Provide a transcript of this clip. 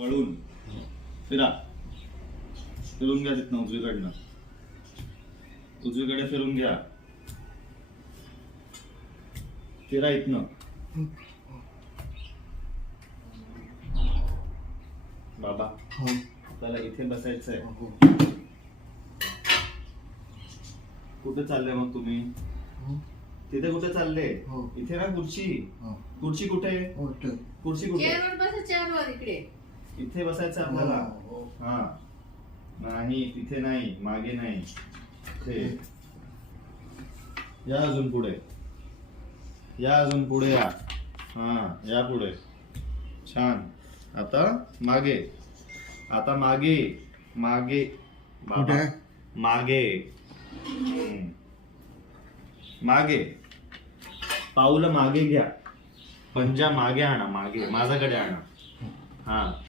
वळून फिरा, फिरून घ्या तिथनं उजवीकडनं, उजवीकडे फिरून घ्या, फिरा इथनं. बाबा आपल्याला इथे बसायचंय. कुठे चालले मग तुम्ही? तिथे कुठे चालले? इथे ना खुर्ची. खुर्ची कुठे? खुर्ची कुठे? इथे बसायचं आपल्याला. हा नाही, तिथे नाही, मागे नाही, इथे या. अजून पुढे या, अजून पुढे या. हा या पुढे. छान. आता मागे, आता मागे, मागे बाबा, मागे. मागे पाऊल मागे घ्या, पंजा मागे आणा, मागे माझ्याकडे आणा. हा